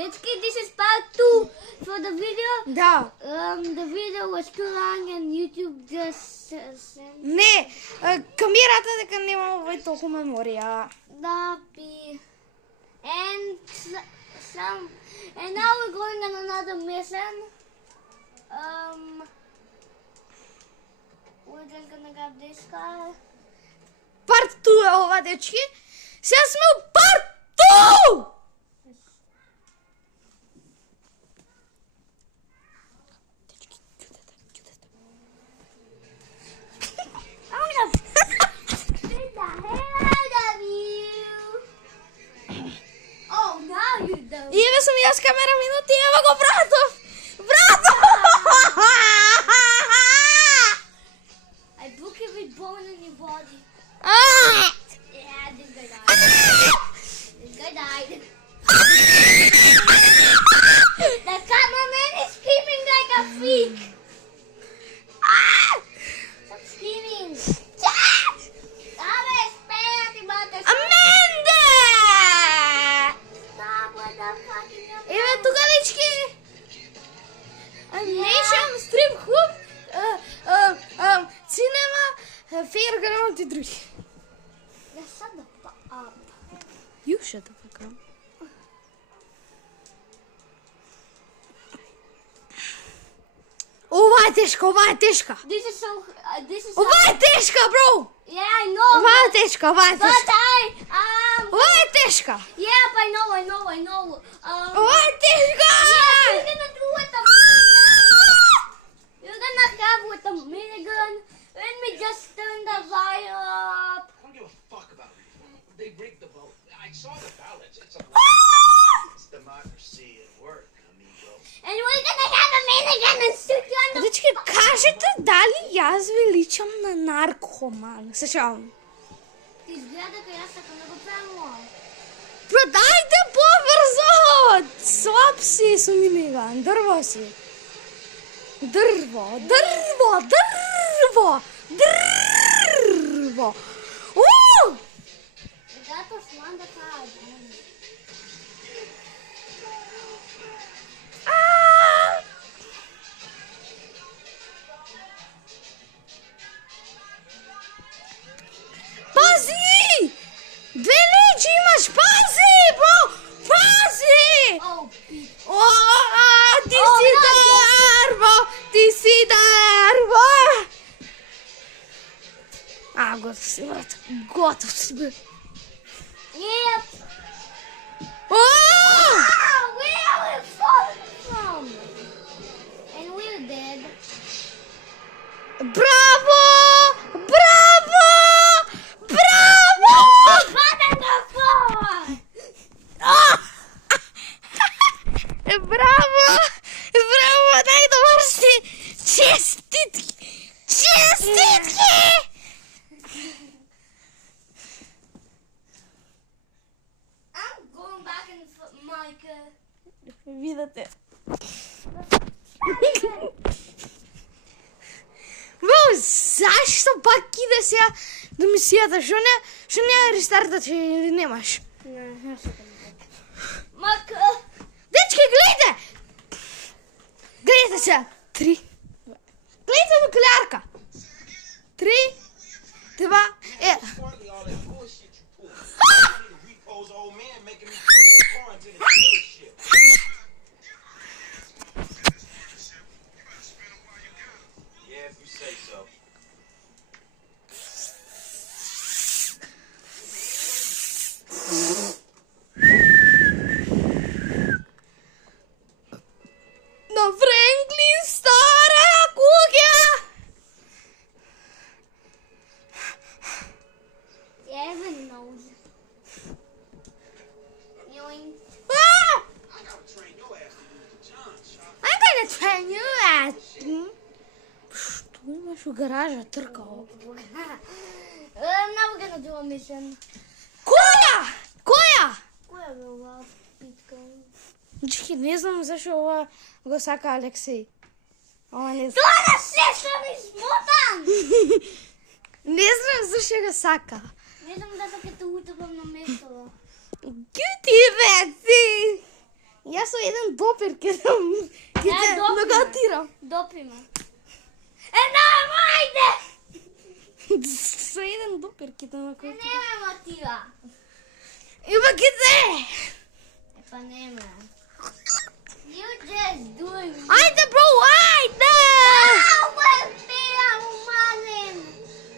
Dečki, this is part 2 for the video. Да. The video was too long and YouTube just sent. Не, камерата дека нема овој толку меморија. Да, and now we're going on another mission. We're just gonna grab this guy. Part 2 е ова, дечки. Сега сме у part 2! И еве сум јас камера минути, ева го братов! Братов! I broke every bone in your body. Yeah, this guy died. This guy died. The cameraman is screaming like a freak. Stop screaming. Amanda! Stop with the fucking Еве тука, дечки! Animation, strip club, cinema, fairground и други. Just shut the fuck up. You shut the fuck up. Ова е тешка, ова е тешка. This is so. Ова е тешка, бро. Yeah, I know. Ова е тешка, ова е But тешка. Ова е тешка. Yep, I know. Ова е тешка. Yeah, you're gonna do with the. You're gonna have with the minigun. Let me just turn the fire up. I don't give a fuck about reform. They rigged the vote. I saw the ballots. It's democracy at work, amigo. And we're gonna have a minigun and shoot you on the. Дечки, кажете дали јас ви личам на наркоман. Сечавам. Ти изгледа дека јас така не го правам. Бро, дајте побрзо! Слаб си со миниган, дрво си. Дрво. That was one that I Пази! Две лечи имаш, пази, бро! Пази! Oh, Pete. Ти си дърво! Готов си, брат. Готов си, бе. Yep. Oh! Where are we falling from? And we're dead. Браво! Браво! Браво! What the fuck? Браво! Браво! Најдобар си! Честитки! Честитки! I'm going back in my car. Видате. Бро, зашто пак иде сега до мисијата? Што не рестартат или немаш? My car. Дечки, гледате! Гледате сега. 3. Гледате нуклеарка. 3, 2, 1. Partly all that bullshit you pulled. I need to repose old man making me car into the dealership. Yeah, if you say so. На Франклин стара куќа. Evan knows. Yoink. I gotta train your ass to use the John shot. I'm gonna train you at... Што имаш у гаража, тркао? Now we're gonna do a mission. Која? Која? Where will Pete go? Дечки, не знам зашо ова го сака Алексеј. Ова не знам. Това да сещам и смотам! Не знам зашо го сака. Не знам да ќе те утепам на место. Гюти, бе, ти! Јас со еден допир ќе те допир. нокаутирам. Допри ме. Ајде! Со еден допир ќе те нокаутирам. Нема мотива. Има ќе те. Па нема. You just